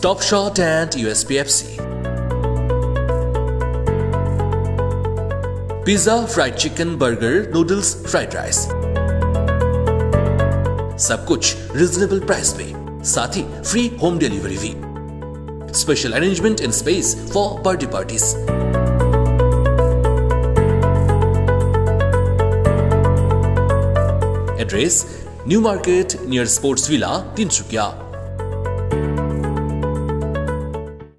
Stop Shot and USPFC. Pizza, fried chicken, burger, noodles, fried rice, सब कुछ reasonable price पे, साथ ही free home delivery भी। Special arrangement in space for birthday parties. Address new market near sports villa, Tinsukia.